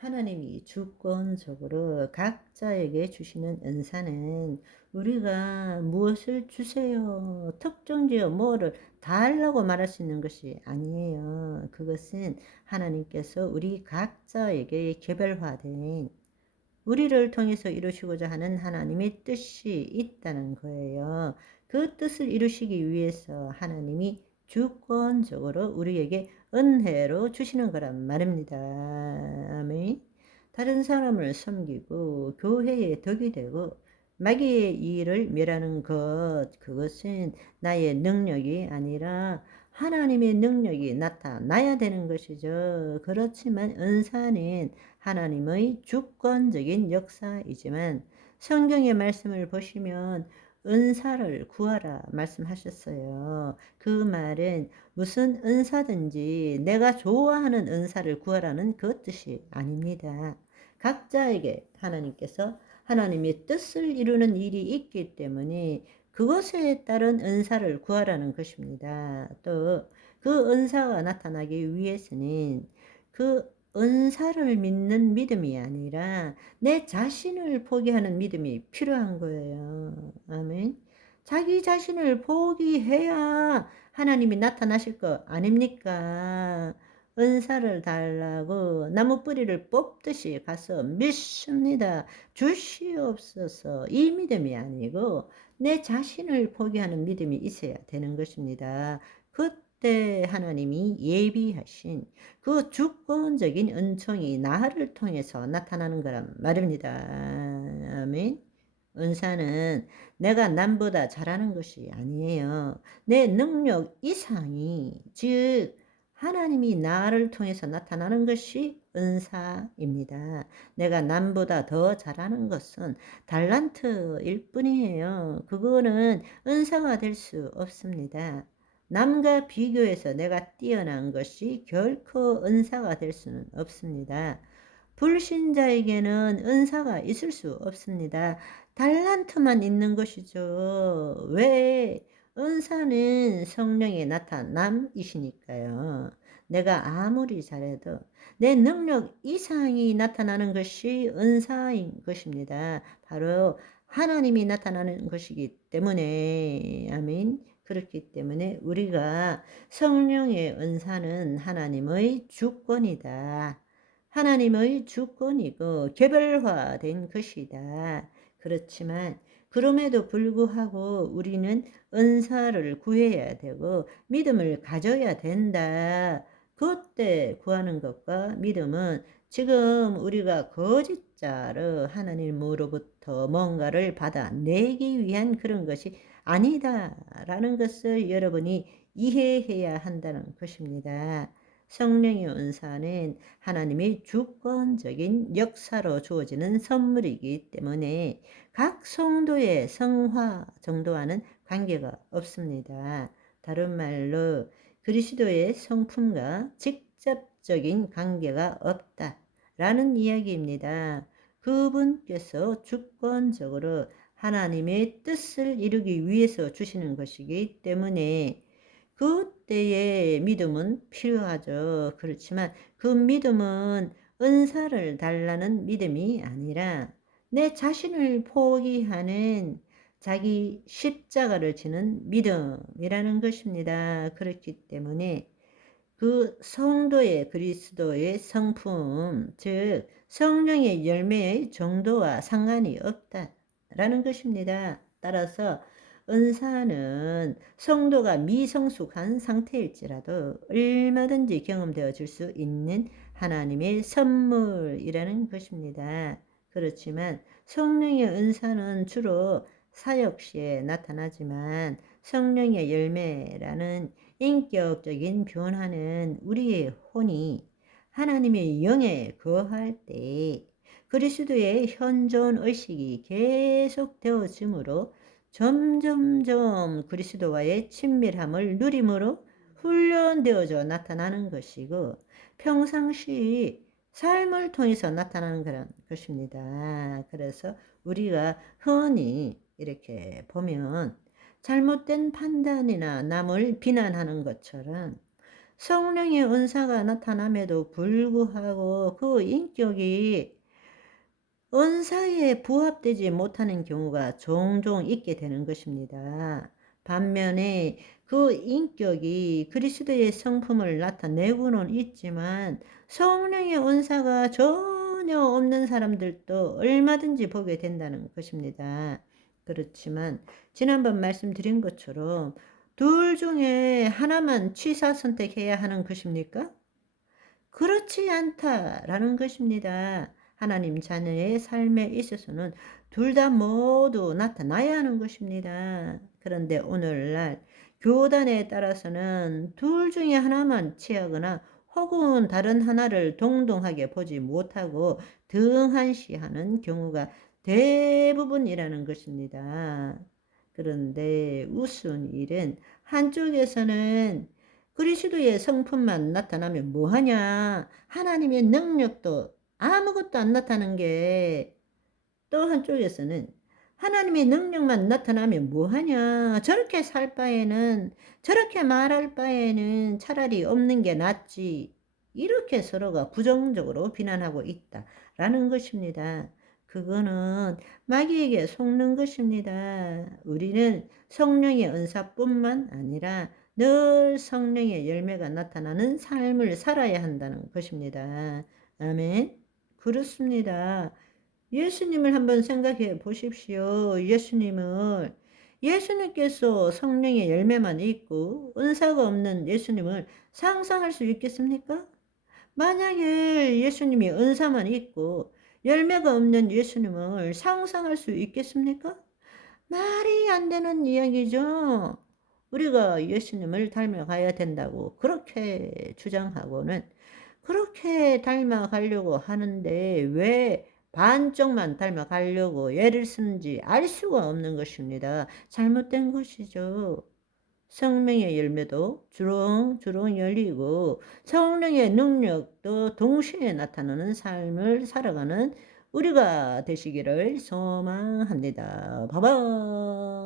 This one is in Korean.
하나님이 주권적으로 각자에게 주시는 은사는 우리가 무엇을 주세요, 특정지어 뭐를 달라고 말할 수 있는 것이 아니에요. 그것은 하나님께서 우리 각자에게 개별화된 우리를 통해서 이루시고자 하는 하나님의 뜻이 있다는 거예요. 그 뜻을 이루시기 위해서 하나님이 주권적으로 우리에게 은혜로 주시는 거란 말입니다. 아멘. 다른 사람을 섬기고 교회에 덕이 되고 마귀의 일을 멸하는 것, 그것은 나의 능력이 아니라 하나님의 능력이 나타나야 되는 것이죠. 그렇지만 은사는 하나님의 주권적인 역사이지만 성경의 말씀을 보시면 은사를 구하라 말씀하셨어요. 그 말은 무슨 은사든지 내가 좋아하는 은사를 구하라는 그 뜻이 아닙니다. 각자에게 하나님께서 하나님의 뜻을 이루는 일이 있기 때문에 그것에 따른 은사를 구하라는 것입니다. 또 그 은사가 나타나기 위해서는 그 은사를 믿는 믿음이 아니라 내 자신을 포기하는 믿음이 필요한 거예요. 아멘. 자기 자신을 포기해야 하나님이 나타나실 거 아닙니까? 은사를 달라고 나무 뿌리를 뽑듯이 가서 믿습니다, 주시옵소서, 이 믿음이 아니고 내 자신을 포기하는 믿음이 있어야 되는 것입니다. 그때 하나님이 예비하신 그 주권적인 은총이 나를 통해서 나타나는 거란 말입니다. 아멘. 은사는 내가 남보다 잘하는 것이 아니에요. 내 능력 이상이, 즉 하나님이 나를 통해서 나타나는 것이 은사입니다. 내가 남보다 더 잘하는 것은 달란트일 뿐이에요. 그거는 은사가 될 수 없습니다. 남과 비교해서 내가 뛰어난 것이 결코 은사가 될 수는 없습니다. 불신자에게는 은사가 있을 수 없습니다. 달란트만 있는 것이죠. 왜? 은사는 성령의 나타남이시니까요. 내가 아무리 잘해도 내 능력 이상이 나타나는 것이 은사인 것입니다. 바로 하나님이 나타나는 것이기 때문에, 아멘. 그렇기 때문에 우리가 성령의 은사는 하나님의 주권이다. 하나님의 주권이고 개별화된 것이다. 그렇지만 그럼에도 불구하고 우리는 은사를 구해야 되고 믿음을 가져야 된다. 그때 구하는 것과 믿음은 지금 우리가 거짓자로 하나님으로부터 뭔가를 받아내기 위한 그런 것이 아니다라는 것을 여러분이 이해해야 한다는 것입니다. 성령의 은사는 하나님의 주권적인 역사로 주어지는 선물이기 때문에 각 성도의 성화 정도와는 관계가 없습니다. 다른 말로 그리스도의 성품과 직접적인 관계가 없다라는 이야기입니다. 그분께서 주권적으로 하나님의 뜻을 이루기 위해서 주시는 것이기 때문에 그때의 믿음은 필요하죠. 그렇지만 그 믿음은 은사를 달라는 믿음이 아니라 내 자신을 포기하는 자기 십자가를 지는 믿음이라는 것입니다. 그렇기 때문에 그 성도의 그리스도의 성품, 즉 성령의 열매의 정도와 상관이 없다라는 것입니다. 따라서 은사는 성도가 미성숙한 상태일지라도 얼마든지 경험되어질 수 있는 하나님의 선물이라는 것입니다. 그렇지만 성령의 은사는 주로 사역 시에 나타나지만 성령의 열매라는 인격적인 변화는 우리의 혼이 하나님의 영에 거할 때 그리스도의 현존 의식이 계속되어지므로 점점점 그리스도와의 친밀함을 누림으로 훈련되어져 나타나는 것이고 평상시 삶을 통해서 나타나는 그런 것입니다. 그래서 우리가 흔히 이렇게 보면 잘못된 판단이나 남을 비난하는 것처럼 성령의 은사가 나타남에도 불구하고 그 인격이 은사에 부합되지 못하는 경우가 종종 있게 되는 것입니다. 반면에 그 인격이 그리스도의 성품을 나타내고는 있지만 성령의 은사가 전혀 없는 사람들도 얼마든지 보게 된다는 것입니다. 그렇지만 지난번 말씀드린 것처럼 둘 중에 하나만 취사 선택해야 하는 것입니까? 그렇지 않다라는 것입니다. 하나님 자녀의 삶에 있어서는 둘 다 모두 나타나야 하는 것입니다. 그런데 오늘날 교단에 따라서는 둘 중에 하나만 취하거나 혹은 다른 하나를 동등하게 보지 못하고 등한시하는 경우가 대부분이라는 것입니다. 그런데 우스운 일은 한쪽에서는 그리스도의 성품만 나타나면 뭐하냐? 하나님의 능력도 아무것도 안 나타나는 게, 또 한쪽에서는 하나님의 능력만 나타나면 뭐하냐? 저렇게 살 바에는, 저렇게 말할 바에는 차라리 없는 게 낫지. 이렇게 서로가 부정적으로 비난하고 있다라는 것입니다. 그거는 마귀에게 속는 것입니다. 우리는 성령의 은사뿐만 아니라 늘 성령의 열매가 나타나는 삶을 살아야 한다는 것입니다. 아멘. 그렇습니다. 예수님을 한번 생각해 보십시오. 예수님께서 성령의 열매만 있고 은사가 없는 예수님을 상상할 수 있겠습니까? 만약에 예수님이 은사만 있고 열매가 없는 예수님을 상상할 수 있겠습니까? 말이 안 되는 이야기죠. 우리가 예수님을 닮아가야 된다고 그렇게 주장하고는 그렇게 닮아가려고 하는데 왜 반쪽만 닮아가려고 애를 쓰는지 알 수가 없는 것입니다. 잘못된 것이죠. 성령의 열매도 주렁주렁 열리고 성령의 능력도 동시에 나타나는 삶을 살아가는 우리가 되시기를 소망합니다. 바바.